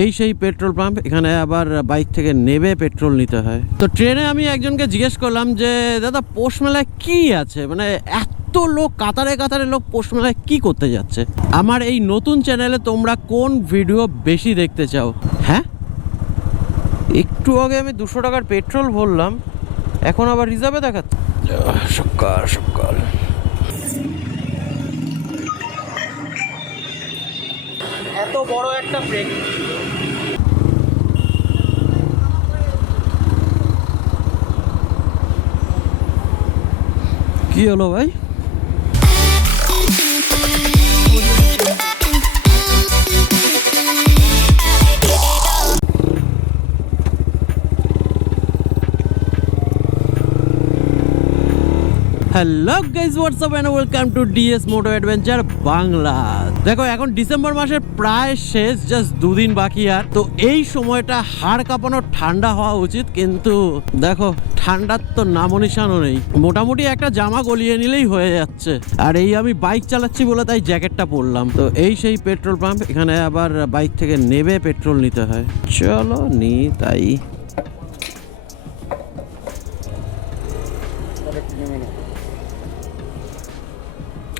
এই সেই petrol pump, এখানে আবার বাইক থেকে নেবে পেট্রোল নিতে হয়। তো ট্রেনে আমি একজনকে জিজ্ঞেস করলাম যে দাদা পৌষ মেলায় কি আছে, মানে এত লোক কাতারে কাতারে লোক পৌষ মেলায় কি করতে যাচ্ছে। আমার এই নতুন চ্যানেলে তোমরা কোন ভিডিও বেশি দেখতে চাও? হ্যাঁ, একটু আগে আমি 200 টাকার পেট্রোল ভরলাম, এখন আবার রিজার্ভে দেখাচ্ছে। সকাল সকাল এত বড় একটা ব্রেক। কি হলো ভাই? Hello guys, what's up and welcome to DS moto adventure Bangla. দেখো এখন ডিসেম্বর মাসের প্রায় শেষ, জাস্ট 2 দিন বাকি। আর তো এই সময়টা হাড় কাঁপানো ঠান্ডা হওয়া উচিত, কিন্তু দেখো ঠান্ডার তো নামো নিশানও নেই। মোটামুটি একটা জামা গলিয়ে নিলেই হয়ে যাচ্ছে। আর এই আমি বাইক চালাচ্ছি বলে তাই জ্যাকেটটা পরলাম। তো এই সেই পেট্রোল পাম্প, এখানে আবার বাইক থেকে নেবে পেট্রোল নিতে হয়। চলো নি তাই।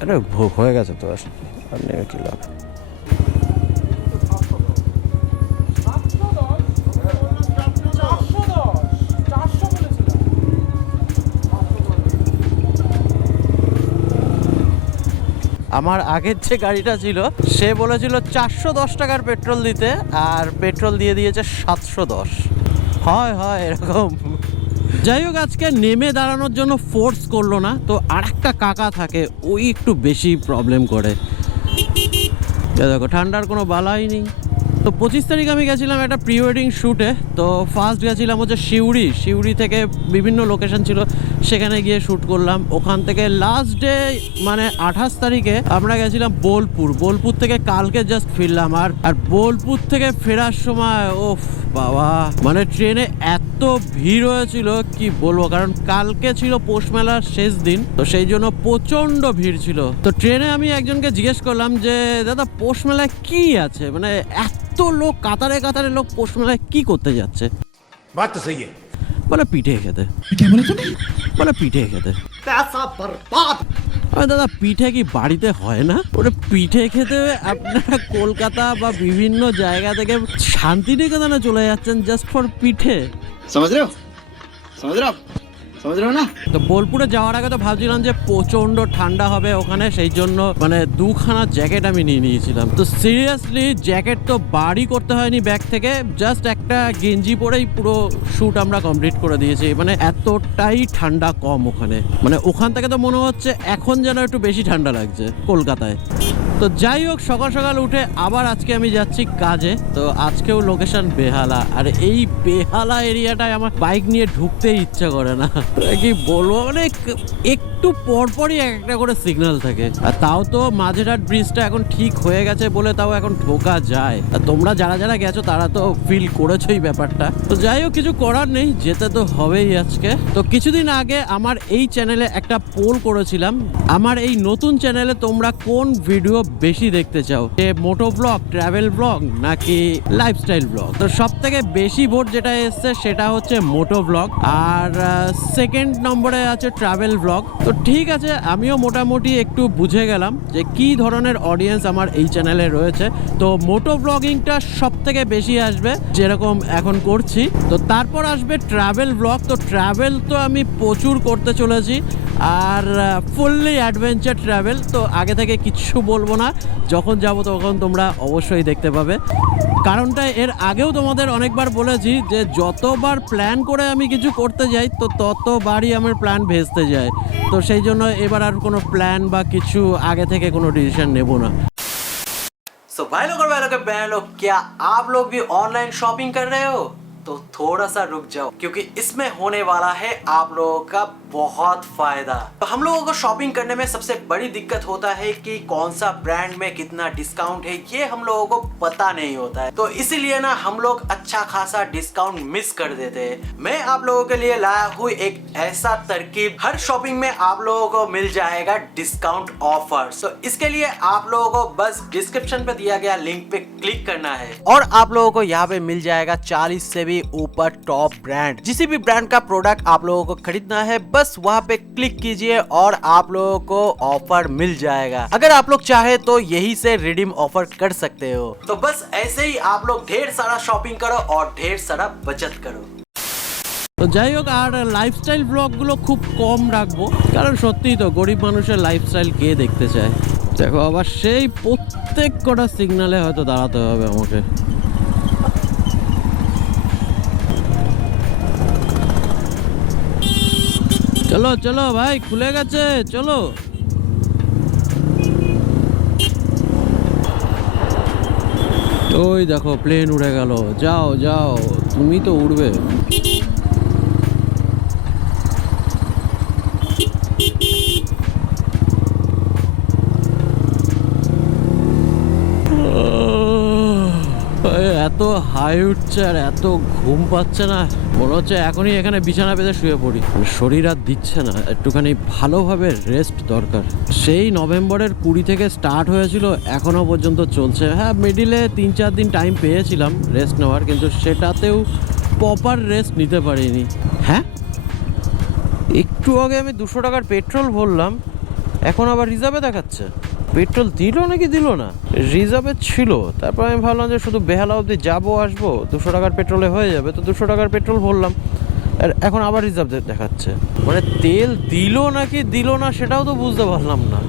আরে ভোগ হয়ে গেছে তো, আর নেমে কি লাভ। আমার আগের যে গাড়িটা ছিল সে বলেছিল 410 টাকার পেট্রোল দিতে, আর পেট্রোল দিয়ে দিয়েছে 710। হয় হয় এরকম। যাই হোক, আজকে নেমে দাঁড়ানোর জন্য ফোর্স করলো না। তো আর একটা কাকা থাকে, ওই একটু বেশি প্রবলেম করে। দেখো ঠান্ডার কোনো বালাই নেই। তো 25 তারিখ আমি গেছিলাম একটা প্রি ওয়েডিং শ্যুটে। তো ফার্স্ট গেছিলাম হচ্ছে শিউরি থেকে বিভিন্ন লোকেশন ছিল, সেখানে গিয়ে শ্যুট করলাম। ওখান থেকে লাস্ট ডে মানে 28 তারিখে আমরা গেছিলাম বোলপুর থেকে কালকে জাস্ট ফিরলাম। আর বোলপুর থেকে ফেরার সময় ওফ বাবা, মানে ট্রেনে এত ভিড় হয়েছিল কি বলবো, কারণ কালকে ছিল পৌষ মেলার শেষ দিন, তো সেই জন্য প্রচন্ড ভিড় ছিল। তো ট্রেনে আমি একজনকে জিজ্ঞেস করলাম যে দাদা পৌষ মেলায় কি আছে, মানে এত লোক কাতারে কাতারে লোক পৌষ মেলায় কি করতে যাচ্ছে। বলে পিঠে খেতে। বলে পিঠে খেতে। দাদা পিঠে কি বাড়িতে হয় না? ওটা পিঠে খেতে আপনারা কলকাতা বা বিভিন্ন জায়গা থেকে শান্তিনিকেতনে চলে যাচ্ছেন জাস্ট ফর পিঠে। समझ रहे हो ना? তো বোলপুরে যাওয়ার আগে তো ভাবছিলাম যে প্রচন্ড ঠান্ডা হবে ওখানে, সেই জন্য মানে 2খানা জ্যাকেট আমি নিয়ে নিয়েছিলাম। তো সিরিয়াসলি জ্যাকেট তো বাড়ি করতে হয়নি ব্যাগ থেকে, জাস্ট একটা গেঞ্জি পরেই পুরো শ্যুট আমরা কমপ্লিট করে দিয়েছি। মানে এতটাই ঠান্ডা কম ওখানে, মানে ওখান থেকে তো মনে হচ্ছে এখন যেন একটু বেশি ঠান্ডা লাগছে কলকাতায়। তো যাই হোক, সকাল সকাল উঠে আবার আজকে আমি যাচ্ছি কাজে। তো আজকেও লোকেশন বেহালা, আর এই বেহালা এরিয়াটায় আমার বাইক নিয়ে ঢুকতেই ইচ্ছা করে না। কি বলবো, মানে একটু পরপরই একটা করে সিগন্যাল থাকে। আর তাও তো মাঝেরহাট ব্রিজটা এখন ঠিক হয়ে গেছে বলে তাও এখন ঢোকা যায়। আর তোমরা যারা যারা গেছো তারা তো ফিল করেছো এই ব্যাপারটা। তো যাই হোক, কিছু করার নেই, যেতে তো হবেই আজকে। তো কিছুদিন আগে আমার এই চ্যানেলে একটা পোল করেছিলাম, আমার এই নতুন চ্যানেলে তোমরা কোন ভিডিও বেশি দেখতে চাও, যে মোটো ব্লগ, ট্রাভেল ব্লগ নাকি লাইফস্টাইল ব্লগ। তো সব থেকে বেশি ভোট যেটা এসছে সেটা হচ্ছে মোটো ব্লগ, আর সেকেন্ড নম্বরে আছে ট্রাভেল ব্লগ। তো ঠিক আছে, আমিও মোটামুটি একটু বুঝে গেলাম যে কি ধরনের অডিয়েন্স আমার এই চ্যানেলে রয়েছে। তো মোটো ব্লগিংটা সব থেকে বেশি আসবে, যেরকম এখন করছি। তো তারপর আসবে ট্রাভেল ব্লগ। তো ট্রাভেল তো আমি প্রচুর করতে চলেছি, আর ফুললি অ্যাডভেঞ্চার ট্রাভেল। তো আগে থেকে কিছু বলবো না, যখন যাব তখন তোমরা অবশ্যই দেখতে পাবে। কারণটা এর আগেও তোমাদের অনেকবার বলেছি যে যতবার প্ল্যান করে আমি কিছু করতে যাই তো ততবারই আমার প্ল্যান ভেস্তে যায়। তো সেই জন্য এবার আর কোনো প্ল্যান বা কিছু আগে থেকে কোনো ডিসিশন নেব না। सो भाई लोग और भाई लोग बहन लोग, क्या आप लोग भी ऑनलाइन शॉपिंग कर रहे हो? तो थोड़ा सा रुक जाओ, क्योंकि इसमें होने वाला है आप लोगों का बहुत फायदा। तो हम लोगों को शॉपिंग करने में सबसे बड़ी दिक्कत होता है कि कौन सा ब्रांड में कितना डिस्काउंट है, ये हम लोगों को पता नहीं होता है। तो इसीलिए ना हम लोग अच्छा खासा डिस्काउंट मिस कर देते हैं। मैं आप लोगों के लिए लाया हूँ एक ऐसा तरकीब, हर शॉपिंग में आप लोगों को मिल जाएगा डिस्काउंट ऑफर। तो इसके लिए आप लोगों को बस डिस्क्रिप्शन पे दिया गया लिंक पे क्लिक करना है और आप लोगों को यहाँ पे मिल जाएगा 40 से भी ऊपर टॉप ब्रांड। जिस भी ब्रांड का प्रोडक्ट आप लोगों को खरीदना है बस वहाँ पे क्लिक कीजिए और आप लोगों को ऑफर मिल जाएगा। अगर आप लोग चाहे तो यही से रिडीम ऑफर कर सकते हो। तो बस ऐसे ही आप लोग ढेर सारा शॉपिंग करो और ढेर सारा बचत करो। তো যাই হোক, আর লাইফস্টাইল ব্লগগুলো খুব কম রাখবো, কারণ সত্যিই তো গরিব মানুষের লাইফস্টাইল কে দেখতে চায়। দেখো আবার সেই প্রত্যেক কটা সিগনালে হয়তো দাঁড়াতে হবে আমাকে। চলো চলো ভাই, খুলে গেছে, চলো। ওই দেখো প্লেন উড়ে গেল, যাও যাও, তুমি তো উড়বে। এত হাই উঠছে আর এত ঘুম পাচ্ছে না, মনে হচ্ছে এখনই এখানে বিছানা পেতে শুয়ে পড়ি। শরীর আর দিচ্ছে না, একটুখানি ভালোভাবে রেস্ট দরকার। সেই নভেম্বরের 20 থেকে স্টার্ট হয়েছিল, এখনো পর্যন্ত চলছে। হ্যাঁ, মিডিলে 3-4 দিন টাইম পেয়েছিলাম রেস্ট নেওয়ার, কিন্তু সেটাতেও প্রপার রেস্ট নিতে পারিনি। হ্যাঁ, একটু আগে আমি 200 টাকার পেট্রোল ভরলাম, এখন আবার রিজার্ভে দেখাচ্ছে। পেট্রোল দিল নাকি দিল না, রিজার্ভে ছিল। তারপর আমি ভাবলাম যে শুধু বেহালা অবধি যাবো আসবো, 200 টাকার পেট্রোলে হয়ে যাবে। তো 200 টাকার পেট্রোল ভরলাম, আর এখন আবার রিজার্ভ দেখাচ্ছে। মানে তেল দিল নাকি দিল না সেটাও তো বুঝতে পারলাম না।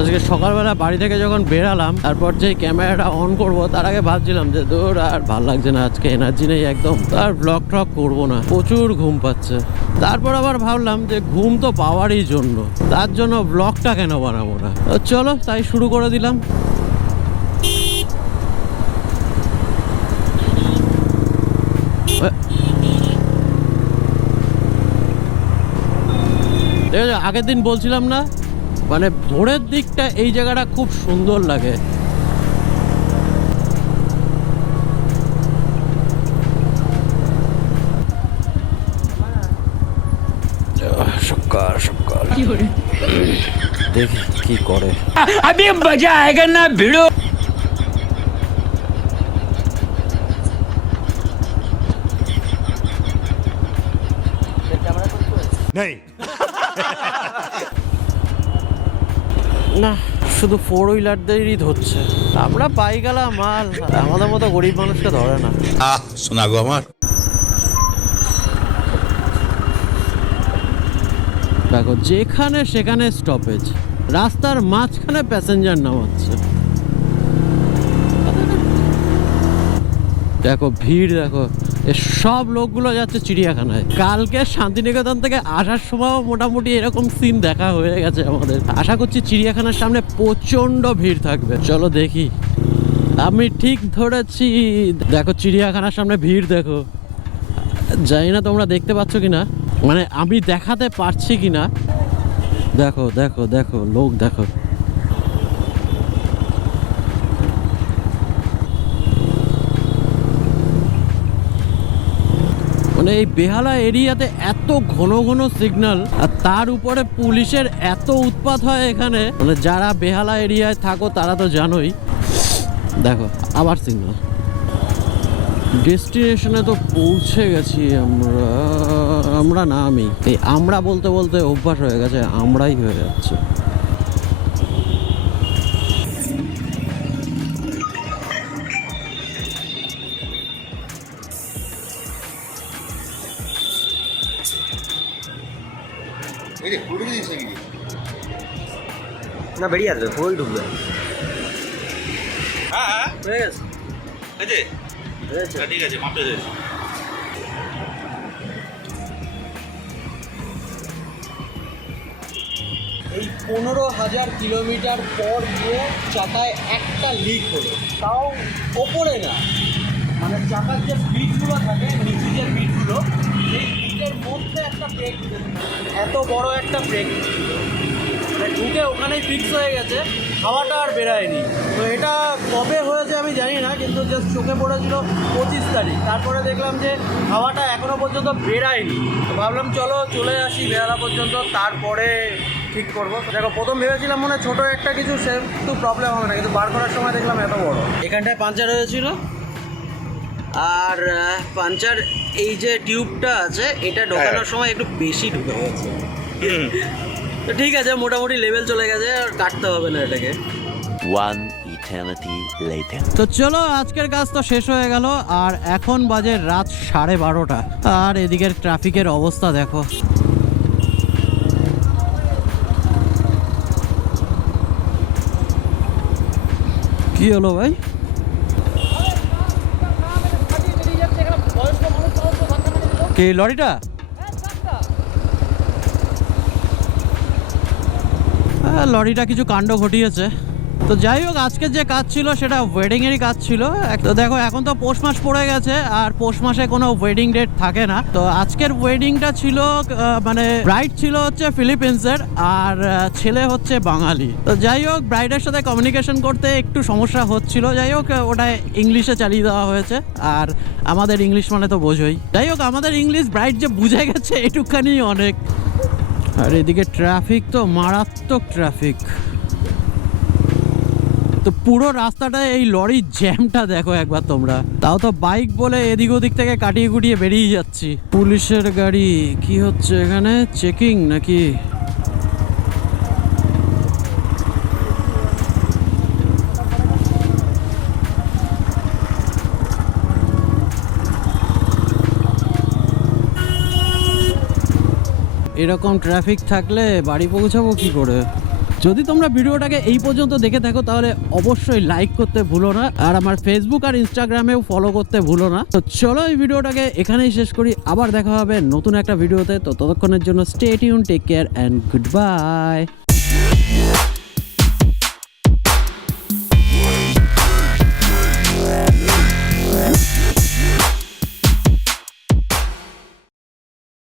আজকে সকালবেলা বাড়ি থেকে যখন বেরালাম, তারপর যে ক্যামেরাটা অন করব তার আগে ভাবছিলাম যে দূর আর ভাল লাগছে না, আজকে এনার্জি নেই একদম, আর ব্লগ ট্লগ করবো না, প্রচুর ঘুম পাচ্ছে। তারপর আবার ভাবলাম যে ঘুম তো পাওয়ারই জন্য, তার জন্য ব্লগটা কেন বানাবো না। চলো তাই শুরু করে দিলাম। আগের দিন বলছিলাম না, মানে ভোরের দিকটা এই জায়গাটা খুব সুন্দর লাগে। সকাল সকাল দেখি কি করে। अभी मजा आएगा ना भिड़ो। नहीं না, শুধু 4 হুইলারদেরই ধরছে, আমরা পাই গেলাম মাল, আমাদের মতো গরিব মানুষকে ধরে না। শোনা গো আমার। দেখো যেখানে সেখানে স্টপেজ, রাস্তার মাঝখানে প্যাসেঞ্জার নামাচ্ছে। দেখো ভিড়, দেখো সব লোকগুলো যাচ্ছে চিড়িয়াখানায়। কালকে শান্তিনিকেতন থেকে আসার সময় মোটামুটি এরকম সিন দেখা হয়ে গেছে আমাদের। আশা করছি চিড়িয়াখানার সামনে প্রচন্ড ভিড় থাকবে। চলো দেখি, আমি ঠিক ধরেছি। দেখো চিড়িয়াখানার সামনে ভিড়, দেখো। জানি না তোমরা দেখতে পাচ্ছ কিনা, মানে আমি দেখাতে পারছি কিনা। দেখো দেখো দেখো লোক, দেখো। মানে এই বেহালা এরিয়াতে এত ঘন ঘন সিগন্যাল, আর তার উপরে পুলিশের এত উৎপাত হয় এখানে। মানে যারা বেহালা এরিয়ায় থাকো তারা তো জানোই। দেখো আবার সিগন্যাল। ডেস্টিনেশনে তো পৌঁছে গেছি আমরা না, আমি এই আমরা বলতে বলতে অভ্যাস হয়ে গেছে, আমরাই হয়ে যাচ্ছে। না বেরিয়ে আসবে, পুরোই ঢুকবে। হ্যাঁ হয়ে গেছে, ঠিক আছে, মাপে দিয়েছি। এই 15,000 কিলোমিটার পর গিয়ে চাকায় একটা লিক হলো, তাও ওপরে না, মানে চাকার যে পিঠগুলো থাকে, নিচে যে পিঠগুলো, সেই রাস্তার মধ্যে একটা ব্রেক, এত বড় একটা ব্রেক মানে ঢুকে ওখানেই ফিক্স হয়ে গেছে, হাওয়াটা আর বেরায়নি। তো এটা কবে হয়েছে আমি জানি না, কিন্তু জাস্ট চোখে পড়েছিল 25 তারিখ। তারপরে দেখলাম যে হাওয়াটা এখনও পর্যন্ত বেরায়নি। তো ভাবলাম চলো চলে আসি বেহালা পর্যন্ত, তারপরে ঠিক করবো। দেখো প্রথম ভেবেছিলাম মনে হয় ছোটো একটা কিছু সে একটু প্রবলেম হবে না, কিন্তু বার করার সময় দেখলাম এত বড়। এখানটায় পাঞ্চার হয়েছিল, আর পাঞ্চার এই যে টিউবটা আছে এটা ঢোকানোর সময় একটু বেশি ঢুকে গেছে। তো ঠিক আছে, মোটামুটি লেভেল চলে গেছে, আর কাটতে হবে না এটাকে। One eternity later. তো চলো আজকের কাজ তো শেষ হয়ে গেল, আর এখন বাজে রাত 12:30, আর এদিকের ট্রাফিকের অবস্থা দেখো। কি হলো ভাই? কি লরিটা? লরিটা কিছু কাণ্ড ঘটিয়েছে। তো যাই হোক, আজকের যে কাজ ছিল সেটা ওয়েডিংয়েরই কাজ ছিল। তো দেখো এখন তো পৌষ মাস পড়ে গেছে, আর পৌষ মাসে কোনো ওয়েডিং ডেট থাকে না। তো আজকের ওয়েডিংটা ছিল মানে ব্রাইড ছিল হচ্ছে ফিলিপিন্সের, আর ছেলে হচ্ছে বাঙালি। তো যাই হোক, ব্রাইডের সাথে কমিউনিকেশন করতে একটু সমস্যা হচ্ছিল। যাই হোক, ওটা ইংলিশে চালিয়ে দেওয়া হয়েছে, আর আমাদের ইংলিশ মানে তো বোঝোই। যাই হোক, আমাদের ইংলিশ ব্রাইড যে বুঝে গেছে এটুখানি অনেক। আর এদিকে ট্রাফিক তো মারাত্মক ট্রাফিক। তো পুরো রাস্তাটায় এই লরির জ্যামটা দেখো একবার তোমরা। তাও তো বাইক বলে এদিক ওদিক থেকে কাটিয়ে কুটিয়ে বেরিয়ে যাচ্ছি। পুলিশের গাড়ি কি হচ্ছে এখানে? চেকিং নাকি? এরকম ট্রাফিক থাকলে বাড়ি পৌঁছাবো কি করে? যদি তোমরা ভিডিওটাকে এই পর্যন্ত দেখে থাকো তাহলে অবশ্যই লাইক করতে ভুলো না, আর আমার ফেসবুক আর ইনস্টাগ্রামেও ফলো করতে ভুলো না। তো চলো এই ভিডিওটাকে এখানেই শেষ করি, আবার দেখা হবে নতুন একটা ভিডিওতে। তো ততক্ষণের জন্য stay tune, take care and good by.